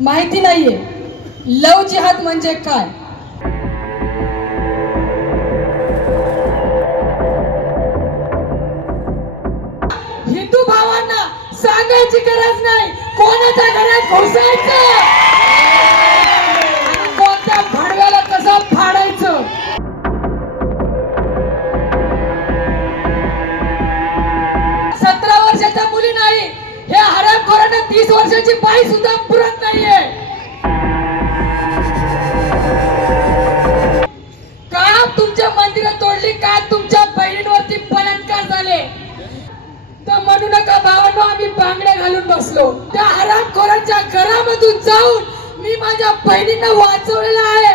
माहिती नाहीये लव जिहाद म्हणजे काय। हिंदू भावांना सांगायची गरज नाही कोणाच्या घरात घुसायचं आणि कोणत्या भडव्याला कसं फाडायचं। 17 वर्षाच्या मुली नाही, हे हरामखोरांना 30 वर्षाची बाई सुद्धा पुरत नाहीये। का तुमच्या मंदिरं तोडली, का तुमच्या बहिणींवरती बलात्कार झाले, तर म्हणू नका भावांनो आम्ही बांगड्या घालून बसलो। त्या हरामखोरांच्या घरामधून जाऊन मी माझ्या बहिणींना वाचवलेलं आहे।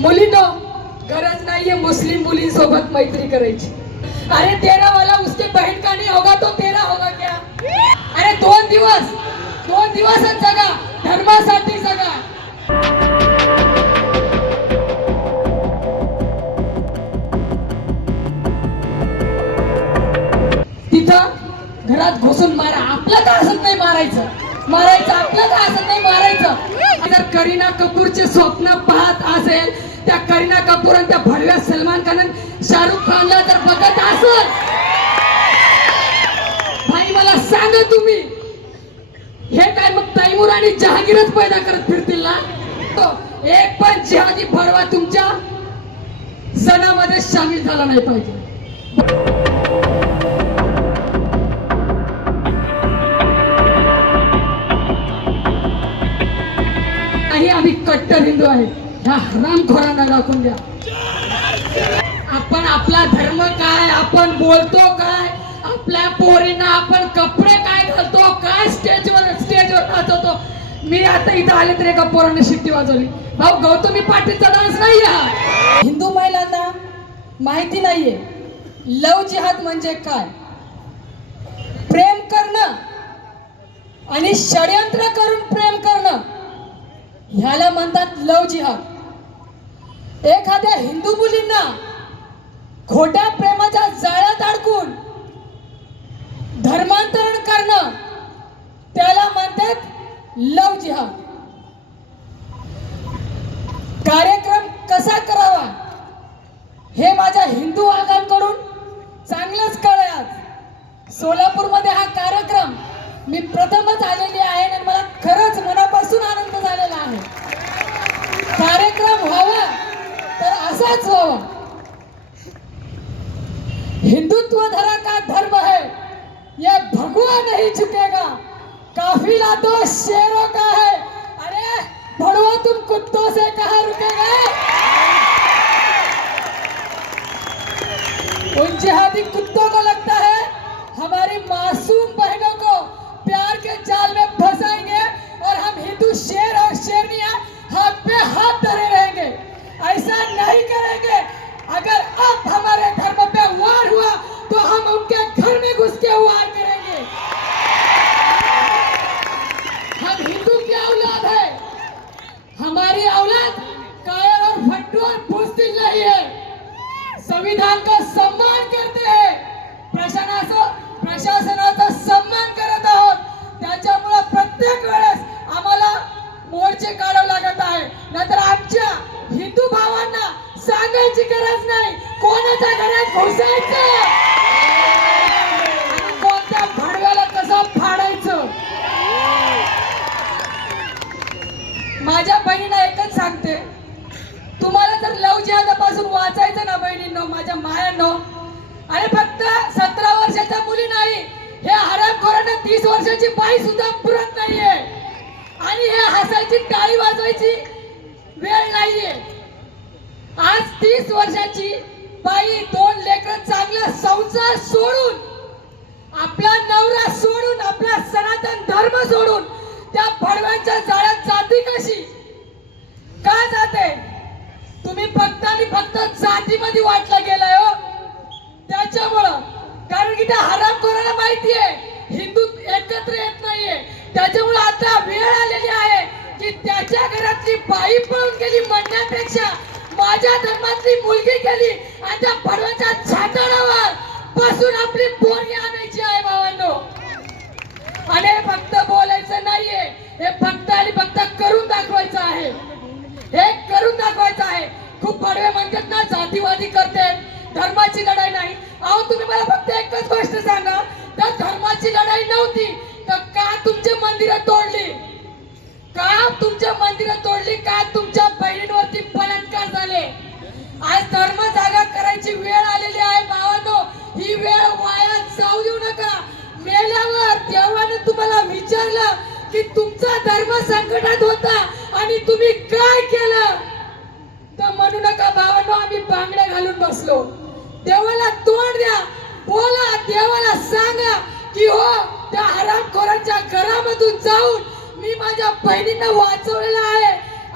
मुलींनो, गरज नाहीये मुस्लिम मुलींसोबत मैत्री करायची। अरे तेरा वाला उसके बहन का नहीं होगा तो तेरा होगा क्या। अरे 2 दिवसच जगा, धर्मासाठी जगा। तिथं घरात घुसून मारा, आपलं का असत नाही मारायचं, आपलं का असत नाही मारायचं। जर करीना कपूरचे स्वप्न पाहत असेल, त्या करीना कपूर आणि त्या भडव्या सलमान खान शाहरुख खानला जर बघत असेल, भाई मला सांगा तुम्ही हे काय मग तैमूर आणि जहांगीरच पैदा करत फिरतील ना। तो एक पण जिहादी भडवा तुमच्या सणामध्ये सामील झाला नाही पाहिजे। आम्ही कट्टर हिंदू आहे, ह्या हरामखोरांना दाखवून द्या आपण आपला धर्म काय, आपण बोलतो काय, आपल्या पोरींना आपण कपडे काय घालतो, काय स्टेजवर नाचवतो। मी आता इथं आले तर एका पोराने शिट्टी वाजवली, भाऊ गौतमी पाटीलचा डान्स नाही हा। हिंदू महिलांना माहिती नाहीये लव जिहाद म्हणजे काय। प्रेम करणं आणि षडयंत्र करून प्रेम करणं ह्याला म्हणतात लव जिहाद। एखाद्या हिंदू मुलींना खोट्या प्रेमाच्या जाळ्यात अडकून धर्मांतरण करणं त्याला म्हणतात लव जिहाद। कार्यक्रम कसा करावा हे माझ्या हिंदू वाघांकडून चांगलंच कळलंय। आज सोलापूरमध्ये हा कार्यक्रम मी प्रथमच आलेली आहे आणि मला खरंच मनापासून आनंद झालेला आहे। कार्यक्रम व्हावा तर असाच व्हावा। हिंदुत्व धरा का धर्म है, ये भगवा नहीं झुकेगा, काफिला तो शेरों का है। अरे भड़वा तुम कुत्तों से कहाँ रुकेगा। उन जिहादी कुत्तों को लगता है हमारी मासूम बहनों को प्यार के जाल में फंसाएंगे और हम हिंदू शेर और शेरनियां हाथ पे हाथ धरे रहेंगे। ऐसा नहीं करेंगे। अगर अब हमारे धर्म पे वार हुआ तो हम उनके घर में घुस के वार करेंगे। हम हिंदू की औलाद है, हमारी औलाद कायर और फट्टू और बुज़दिल नहीं है। संविधान का सम्मान करते हैं, प्रशासनाचा सम्मान करत आहोत। त्याच्यामुळे प्रत्येक वेळेस आम्हाला मोर्चे काढावे लागत आहे, नाहीतर आमच्या हिंदू भावांना सांगायची गरज नाही कोणाच्या घरात घुसायचं आणि कोणत्या भडव्याला कसं फाडायचं। माझ्या बहिणीला एकच सांगते, तुम्हाला जर लव जिहादापासून वाचायचं ना बहिणींनो, माझ्या मायांनो, अरे फक्त 17 वर्षाच्या मुली नाही, हे हरामखोरांना 30 वर्षाची बाई सुद्धा पुरत नाहीये आणि हे हसायची टाळी वाजवायची वेळ नाहीये। आज 30 वर्षाची बाई, 2 लेकरं, चांगला संसार सोडून, आपला नवरा सोडून, आपला सनातन धर्म सोडून त्या भडव्यांच्या जाळ्यात जाती कशी, का जाते? तुम्ही फक्त आणि फक्त जातीमध्ये वाटला गेलाय हो, त्याच्यामुळं। कारण की त्या हरामखोरांना माहिती आहे हिंदू एकत्र येत नाहीये, त्याच्यामुळे आता वेळ आलेली आहे की त्याच्या घरातली बाई पळून गेली म्हणण्यापेक्षा माझ्या धर्मातली मुलगी गेली आणि त्या भडव्याच्या छाताडावर बसून आपली पोरगी आणायची आहे भावांनो। आणि हे फक्त बोलायचं नाहीये, हे फक्त आणि फक्त करून दाखवायचं आहे. हे करून दाखवायचं आहे. खूप बडवे म्हणतात ना जातीवादी करते, धर्माची लढाई नाही. अहो तुम्ही मला फक्त एकच गोष्ट सांगा, तर धर्माची लढाई नव्हती तर का तुमचे मंदिरं तोडली? का तुमच्या मंदिरं तोडली? का तुमच्या बहिणींवरती बलात्कार झाले? आज धर्म जागा करायची वेळ आलेली आहे भावांनो. ही वेळ वाया जाऊ देऊ नका. मेल्यावर देवाने तुम्हाला विचारलं की तुमचा धर्म संकटात होता आणि तुम्ही काय केलं, तर म्हणू नका भावांनो आम्ही बांगड्या घालून बसलो. देवाला तोंड द्या, बोला, देवाला सांगा की हो त्या हरामखोरांच्या घरामधून जाऊन मी माझ्या बहिणींना वाचवलेलं आहे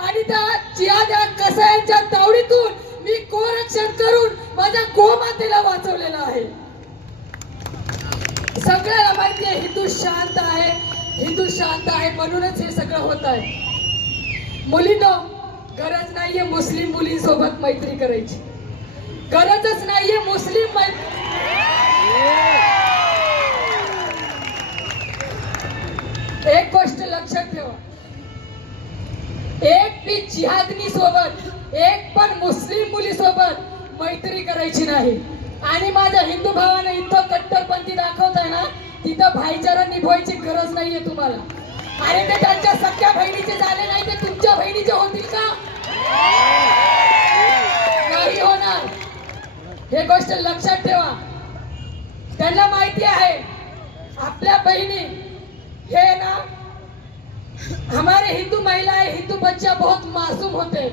आणि त्या जिहाद्या कसायांच्या तावडीतून मी गोरक्षण करून माझ्या गोमातेला वाचवलेलं आहे. सगळ्याला माहिती आहे हिंदू शांत आहे, हिंदू शांत आहे म्हणूनच हे सगळं होत आहे. मुलींनो, गरज नाहीये मुस्लिम मुलींसोबत मैत्री करायची, गरजच नाहीये मुस्लिम एक गोष्ट लक्षात ठेवा, एक बी जिहादनी सोबत, एक पण मुस्लिम मुली सोबत मैत्री करायची नाही. आणि माझ्या हिंदू भावाने इथं कट्टरपंथी दाखवताय ना, तिथं भाईचारा निभवायची गरज नाहीये तुम्हाला. आणि ते त्यांच्या सख्या बहिणीचे झाले नाही, ते तुमच्या बहिणीचे होतील का? नाही होणार. हे गोष्ट लक्षात ठेवा. त्यांना माहिती आहे आपल्या बहिणी हे ना, हमारे हिंदू महिलाएं, हिंदू बच्चा बहुत मासूम होते,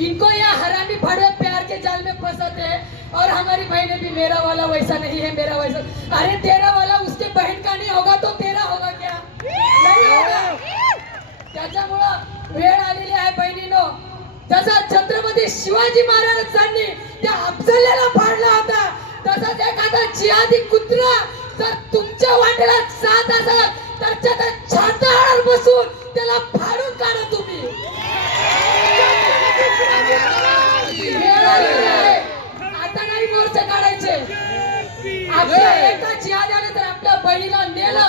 इनको यह हरामी भड़वे प्यार के जाल में फंसाते हैं और हमारी बहनें भी मेरा वाला वैसा नहीं है, मेरा वैसा. अरे तेरा वाला उसके बहन का नहीं होगा तो तेरा होगा क्या? नहीं होगा. त्याच्यामुळं वेळ आलेली आहे बहिणीनो. जसा छत्रपती शिवाजी महाराजांनी त्या अफजलला फाडला होता, तसाच एखादा जिहादी कुत्रा जर तुमच्या वाटेला जात असेल तर त्याच्या छातावर बसून त्याला फाडून काढा तुम्ही. आता नाही मोर्चे काढायचे. आपल्या एका जिहाद्याने जर आपल्या बहिणीला नेलं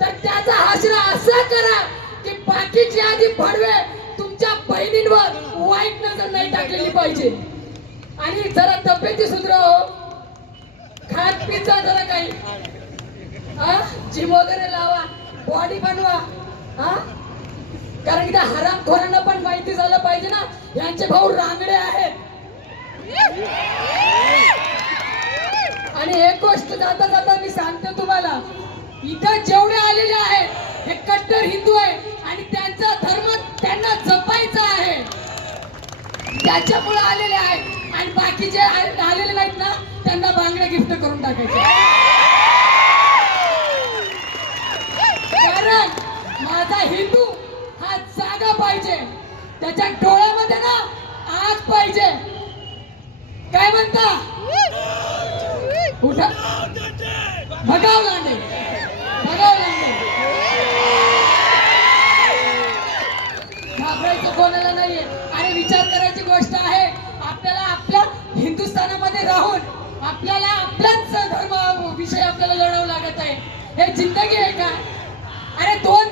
तर त्याचा आसरा असा करा की बाकी जिहादी भडवे तुमच्या बहिणींवर वाईट नजर नाही टाकलेली पाहिजे. आणि जरा तब्येती सुधाराव, खात पिझ्झा जरा काही जिम वगैरे लावा, बॉडी बनवा. कारण की त्या हरामखोरांना पण माहिती झालं पाहिजे ना यांचे भाऊ रांगडे आहेत. आणि एक गोष्ट जाता जाता मी सांगतो तुम्हाला, इथं जेवढे आलेले आहेत हे कट्टर हिंदू आहे आणि त्यांचा धर्म त्यांना जपायचा आहे, त्याच्यामुळे आलेले आहेत. आणि बाकीचे आलेले नाहीत ना, त्यांना बांगड्या गिफ्ट करून टाकायचे. कारण माझा हिंदू हा जागा पाहिजे, त्याच्या डोळ्यामध्ये ना आग पाहिजे. काय म्हणता? उठा, भगाव लांडे, भगाव लांडे. घाबरायचं कोणाला नाहीये. आणि विचार करायची गोष्ट आहे, आपल्याला आपल्या हिंदुस्थानामध्ये राहून आपल्याला आपल्याच धर्म विषय आपल्याला लढावं लागत आहे. हे जिंदगी आहे का? अरे दोन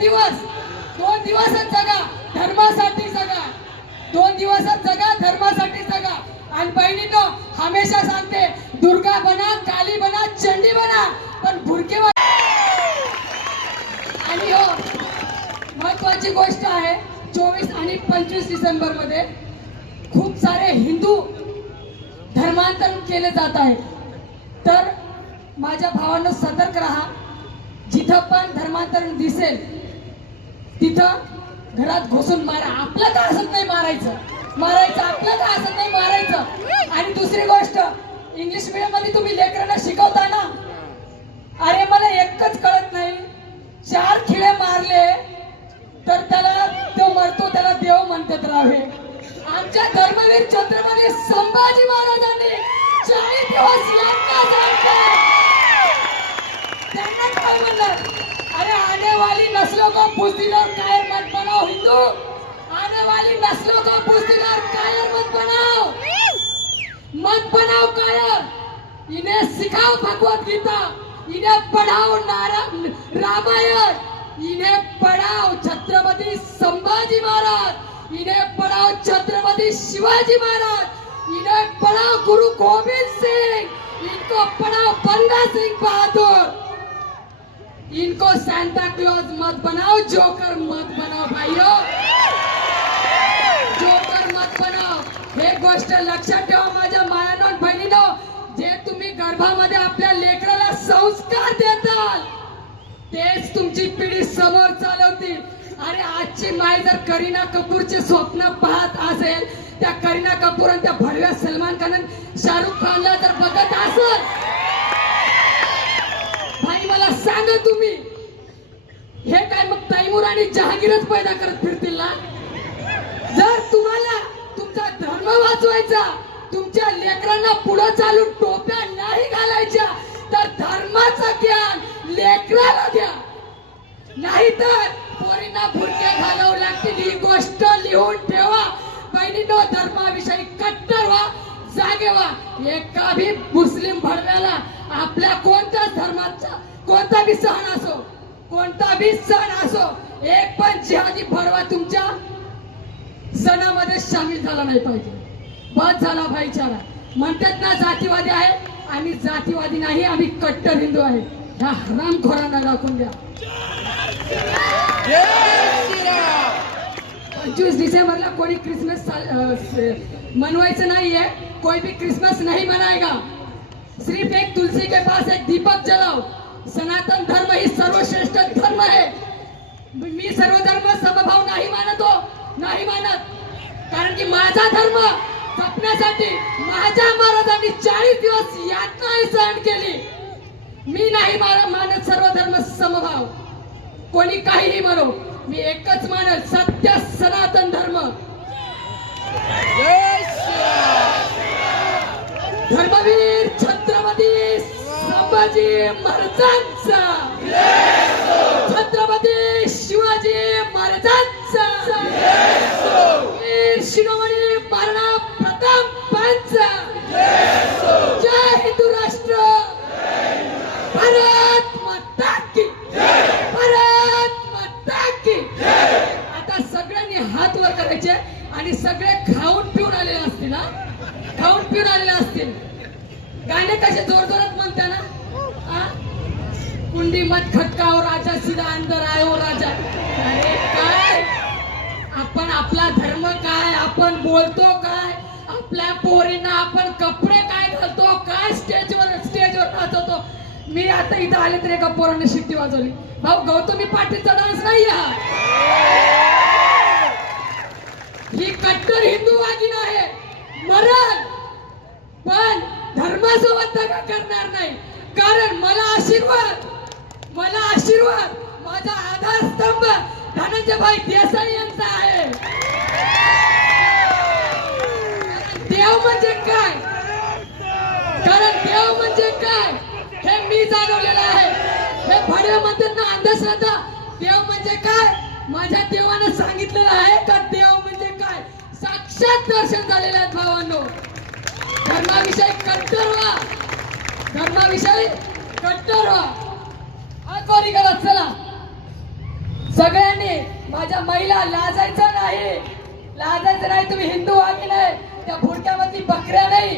दिवसच जगा, धर्मासाठी जगा. 2 दिवसच जगा, धर्मासाठी जगा. आणि बहिणींनो, हमेशा सांगते, दुर्गा बना, काली बना, चंडी बना, पण बुरके. आणि हो महत्वाची गोष्ट आहे, 24 आणि 25 डिसेंबर मध्ये खूप सारे हिंदू धर्मांतरण केले जात आहे. तर माझ्या भावांनो सतर्क राहा. जिथं पण धर्मांतरण दिसेल तिथं घरात घुसून मारा. आपलं का असत नाही मारायचं, आपलं का असत नाही मारायचं. आणि दुसरी गोष्ट, इंग्लिश मीडियम मध्ये तुम्ही लेकरांना शिकवता ना, अरे मला एकच कळत नाही, 4 खिळे मारले तर त्याला तो मरतो, त्याला देव म्हणतात रावे. आमच्या धर्मवीर छत्रपती संभाजी महाराजांनी 40 दिवस लंका जाळली. त्यांना काय म्हणलं? अरे आने वाली नस्लों को बुज़दिल और कायर मत बनाओ हिंदू, आने वाली नस्लों को बुज़दिल और कायर मत बनाओ कायर. इन्हें सिखाओ भगवत गीता, इन्हें पढ़ाओ रामायण, इन्हें पढ़ाओ छत्रपति संभाजी महाराज, इन्हें पढ़ाओ छत्रपति शिवाजी महाराज, इन्हें पढ़ाओ गुरु गोविंद सिंह, इनको पढ़ाओ बंदा सिंह बहादुर। इनको सांता क्लॉज मत बनाओ, जोकर मत बनाओ भाइयों, जोकर मत बनाओ। हे गोष्ट लक्षात ठेवा माझ्या मायानो आणि बहिणीनो, जे तुम्ही गर्भामध्ये आपल्या लेकराला संस्कार देताल तेच तुमची पिढी समोर चालवतील। आणि आजची माय जर करीना कपूरचे स्वप्न पाहत असेल, त्या करीना कपूर आणि त्या भडव्या सलमान खान आणि शाहरुख खानला जर बघत असेल, भाई मला सांगा तुम्ही हे काय मग तैमूर आणि जहांगीरच पैदा करत फिरतील ना? जर तुम्हाला तुमचा धर्म वाचवायचा, तुमच्या लेकरांना पुढे चालून टोप्या नाही घालायच्या, तर धर्माचं ज्ञान लेकराला द्या, नाहीतर पोरींना भुरके घालावं लागतील। ही गोष्ट लिहून ठेवा बहिणींनो, धर्माविषयी कट्टर व्हा, जागे व्हा। एका भी मुस्लिम भडव्याला आपल्या कोणत्याच धर्माचा कोणता भी सण असो, कोणता भी सण असो, एक पण जिहादी भडवा तुमच्या सणामध्ये सामील झाला नाही पाहिजे। बस झाला भाईचारा। म्हणतात ना जातीवादी आहे, आम्ही जातीवादी नाही, आम्ही कट्टर हिंदू आहे। ह्या हरामखोरांना दाखवून द्या। 25 डिसेंबरला कोणी क्रिसमस मनवायचं नाहीये, कोई भी क्रिसमस नहीं मनाएगा। सिर्फ एक तुलसी के पास एक दीपक जलाओ। सनातन धर्म ही सर्वश्रेष्ठ धर्म है। मी सर्वधर्म समभाव नाही मानतो, नाही मानत, कारण की माझा धर्म जपण्यासाठी माझ्या महाराजांनी 40 दिवस यातना सहन केली। मी नाही मानत सर्वधर्म समभाव, कोणी काहीही म्हणो, मी एकच मानत सत्य सनातन धर्म। धर्मवीर छत्रपती संभाजी महाराजांचा, छत्रपती शिवाजी महाराजांचा, वीर शिरोमणी महाराणा प्रतापांचा, जय हिंदू राष्ट्र, भारत माता की, भारत माता की। आता सगळ्यांनी हात वर करायचे आणि सगळे खाऊन पिऊन आलेले असतील, खाऊन पिऊन आलेले असतील। गाणे कसे जोर जोरात म्हणता ना, कुंडी मत खटकाओ राजा, सीधा अंदर आयो राजा। अरे काय आपण, आपला धर्म काय, आपण बोलतो काय, आपल्या पोरींना आपण कपडे काय घालतो, काय स्टेजवर नाचवतो। मी आता इथं आले तर एका पोराने शिट्टी वाजवली, भाऊ गौतमी पाटीलचा डान्स नाही हा, ही कट्टर हिंदू वागिन आहे, मरण पण धर्मासोबत दगा करणार नाही। कारण मला आशीर्वाद, माझा आधारस्तंभ धनंजय भाई देसाई यांचा आहे। देव म्हणजे काय, कारण देव म्हणजे काय हे मी जाणवलेलं आहे। हे भडे म्हणतात ना अंधश्रद्धा, देव म्हणजे काय, माझ्या देवानं सांगितलेलं आहे का देव म्हणजे काय, साक्षात दर्शन झालेले आहेत भावांनो। धर्माविषयी कट्टर व्हा, धर्माविषयी कट्टर व्हा। आकोरी करा, चला सगळ्यांनी, माझ्या महिला लाजायचं नाही, तुम्ही हिंदू वागी नाही, त्या भुरक्यामधली बकऱ्या नाही।